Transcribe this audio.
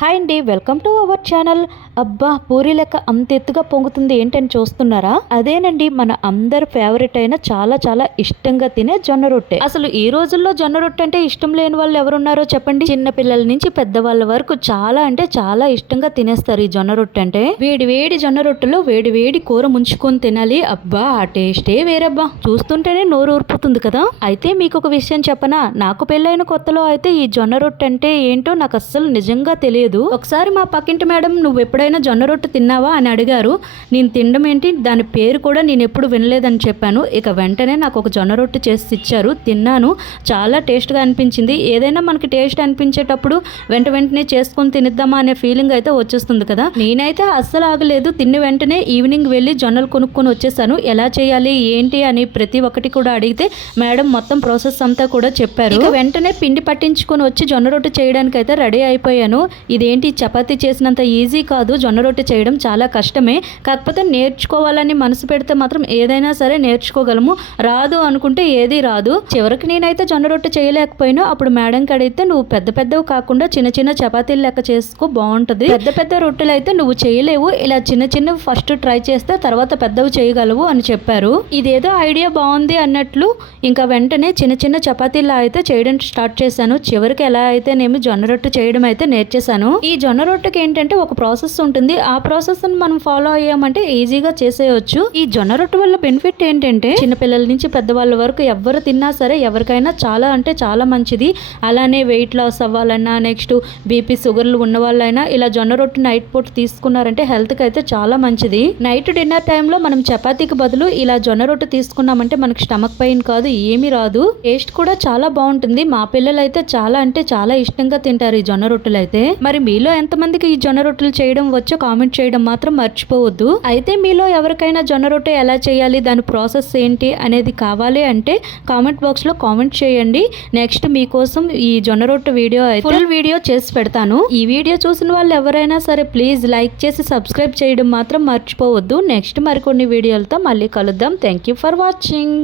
Hi అండి, welcome to our channel. అబ్బా, పూరి లెక్క అంత ఎత్తుగా పొంగుతుంది ఏంటని చూస్తున్నారా? అదేనండి మన అందరి ఫేవరెట్ అయిన చాలా చాలా ఇష్టంగా తినే జొన్న రొట్టె. అసలు ఈ రోజుల్లో జొన్న రొట్టె అంటే ఇష్టం లేని వాళ్ళు ఎవరున్నారో చెప్పండి. చిన్న పిల్లల నుంచి పెద్దవాళ్ళ వరకు చాలా అంటే చాలా ఇష్టంగా తినేస్తారు ఈ జొన్న రొట్టె అంటే. వేడి వేడి జొన్న రొట్టెలో వేడి వేడి కూర ముంచుకొని తినాలి. అబ్బా, ఆ టేస్టే వేరబ్బా. చూస్తుంటేనే నోరు ఊరుపుతుంది కదా. అయితే మీకు ఒక విషయం చెప్పనా, నాకు పెళ్ళైన కొత్తలో అయితే ఈ జొన్న రొట్టె అంటే ఏంటో నాకు అస్సలు నిజంగా తెలియదు. ఒకసారి మా పక్కింటి మేడం, నువ్వు ఎప్పుడైనా జొన్న రొట్టె తిన్నావా అని అడిగారు. నేను తినడం ఏంటి, దాని పేరు కూడా నేను ఎప్పుడు వినలేదని చెప్పాను. ఇక వెంటనే నాకు ఒక జొన్న రొట్టె చేసి ఇచ్చారు, తిన్నాను. చాలా టేస్ట్గా అనిపించింది. ఏదైనా మనకి టేస్ట్ అనిపించేటప్పుడు వెంటనే చేసుకొని తినిద్దామా అనే ఫీలింగ్ అయితే వచ్చేస్తుంది కదా. నేనైతే అస్సలు ఆగలేదు. తిన్న వెంటనే ఈవినింగ్ వెళ్ళి జొన్నలు కొనుక్కొని వచ్చేసాను. ఎలా చేయాలి ఏంటి అని ప్రతి ఒక్కటి కూడా అడిగితే మేడం మొత్తం ప్రాసెస్ అంతా కూడా చెప్పారు. ఇక వెంటనే పిండి పట్టించుకొని వచ్చి జొన్న రొట్టె చేయడానికి అయితే రెడీ అయిపోయాను. ఇదేంటి చపాతీ చేసినంత ఈజీ కాదు, జొన్న రొట్టె చేయడం చాలా కష్టమే. కాకపోతే నేర్చుకోవాలని మనసు పెడితే మాత్రం ఏదైనా సరే నేర్చుకోగలము. రాదు అనుకుంటే ఏది రాదు. చివరికి నేనైతే జొన్న రొట్టె చేయలేకపోయినా అప్పుడు మేడంకి అడిగితే, నువ్వు పెద్ద పెద్దవి కాకుండా చిన్న చిన్న చపాతీలు లెక్క చేసుకో, బాగుంటుంది. పెద్ద పెద్ద రొట్టెలు అయితే నువ్వు చేయలేవు, ఇలా చిన్న చిన్నవి ఫస్ట్ ట్రై చేస్తే తర్వాత పెద్దవి చేయగలవు అని చెప్పారు. ఇదేదో ఐడియా బాగుంది అన్నట్లు ఇంకా వెంటనే చిన్న చిన్న చపాతీలా అయితే చేయడం స్టార్ట్ చేశాను. చివరికి ఎలా అయితేనేమి జొన్న రొట్టె చేయడం అయితే నేర్చేశాను. ఈ జొన్న రొట్టెకి ఏంటంటే ఒక ప్రాసెస్ ఉంటుంది. ఆ ప్రాసెస్ మనం ఫాలో అయ్యామంటే ఈజీగా చేసేయచ్చు. ఈ జొన్న రొట్టె వల్ల బెనిఫిట్ ఏంటంటే చిన్నపిల్లల నుంచి పెద్దవాళ్ళ వరకు ఎవరు తిన్నా సరే ఎవరికైనా చాలా అంటే చాలా మంచిది. అలానే వెయిట్ లాస్ అవ్వాలన్నా, నెక్స్ట్ బీపీ షుగర్లు ఉన్న వాళ్ళైనా ఇలా జొన్న రొట్టె నైట్ పూట తీసుకున్నారంటే హెల్త్కి అయితే చాలా మంచిది. నైట్ డిన్నర్ టైంలో మనం చపాతీకి బదులు ఇలా జొన్న రొట్టె తీసుకున్నామంటే మనకి స్టమక్ పెయిన్ కాదు, ఏమీ రాదు. టేస్ట్ కూడా చాలా బాగుంటుంది. మా పిల్లలు అయితే చాలా అంటే చాలా ఇష్టంగా తింటారు ఈ జొన్న రొట్టెలు అయితే. మరి మీలో ఎంతమందికి ఈ జొన్న రొట్టెలు చేయడం వచ్చో కామెంట్ చేయడం మాత్రం మర్చిపోవద్దు. అయితే మీలో ఎవరికైనా జొన్న రొట్టె ఎలా చేయాలి, దాని ప్రాసెస్ ఏంటి అనేది కావాలి అంటే కామెంట్ బాక్స్ లో కామెంట్ చేయండి. నెక్స్ట్ మీకోసం ఈ జొన్న రొట్టె వీడియో ఫుల్ వీడియో చేసి పెడతాను. ఈ వీడియో చూసిన వాళ్ళు ఎవరైనా సరే ప్లీజ్ లైక్ చేసి సబ్స్క్రైబ్ చేయడం మాత్రం మర్చిపోవద్దు. నెక్స్ట్ మరికొన్ని వీడియోలతో మళ్ళీ కలుద్దాం. Thank you for watching.